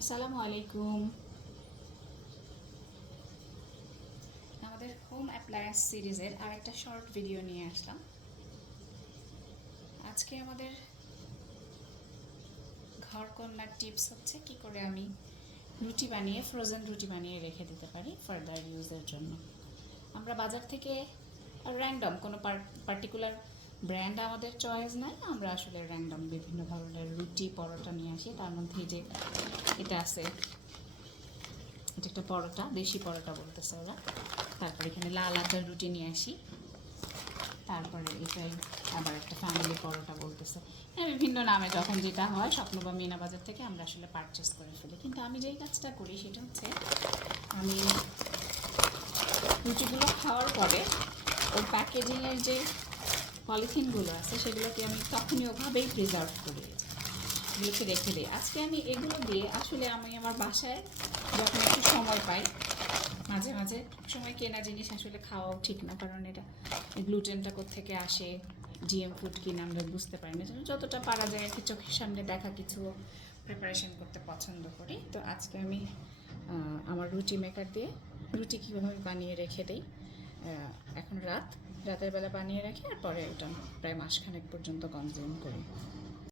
আসসালামু আলাইকুম। আমাদের হোম অ্যাপ্লায়েন্স সিরিজের আরেকটা শর্ট ভিডিও নিয়ে আসলাম। আজকে আমাদের ঘর কন্যার টিপস হচ্ছে কি করে আমি রুটি বানিয়ে ফ্রোজেন রুটি বানিয়ে রেখে দিতে পারি ফার্দার ইউজের জন্য। আমরা বাজার থেকে র্যান্ডম কোনো পার্টিকুলার ব্র্যান্ড আমাদের চয়েস নাই, আমরা আসলে র্যান্ডম বিভিন্ন ধরনের রুটি পরোটা নিয়ে আসি। তার মধ্যে যে এটা আছে, এটা একটা পরোটা, দেশি পরোটা বলতেছে ওরা। তারপর এখানে লাল আটার রুটি নিয়ে আসি। তারপরে এটাই আবার একটা ফ্যামিলি পরোটা বলতেছে। হ্যাঁ, বিভিন্ন নামে যখন যেটা হয় স্বপ্ন বা মিনা বাজার থেকে আমরা আসলে পারচেস করে ফেলি। কিন্তু আমি যেই কাজটা করি সেটা হচ্ছে আমি রুটিগুলো খাওয়ার পরে ওর প্যাকেজিংয়ের যে পলিথিনগুলো আছে সেগুলোকে আমি তখনই ওভাবেই প্রিজার্ভ করি, এগুলোকে রেখে দিই। আজকে আমি এগুলো দিয়ে আসলে আমি আমার বাসায় যখন একটু সময় পাই, মাঝে মাঝে সময় কেনা জিনিস আসলে খাওয়াও ঠিক না, কারণ এটা গ্লুটেনটা কোত্থেকে আসে, জিএম ফুড কিনা আমরা বুঝতে পারি না। যতটা পারা যায় আর কি চোখের সামনে দেখা কিছু প্রিপারেশন করতে পছন্দ করি। তো আজকে আমি আমার রুটি মেকার দিয়ে রুটি কীভাবে বানিয়ে রেখে দিই। এখন রাতের বেলা বানিয়ে রাখি আর পরে ওটা প্রায় মাসখানেক পর্যন্ত কনজিউম করি।